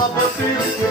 Alabama,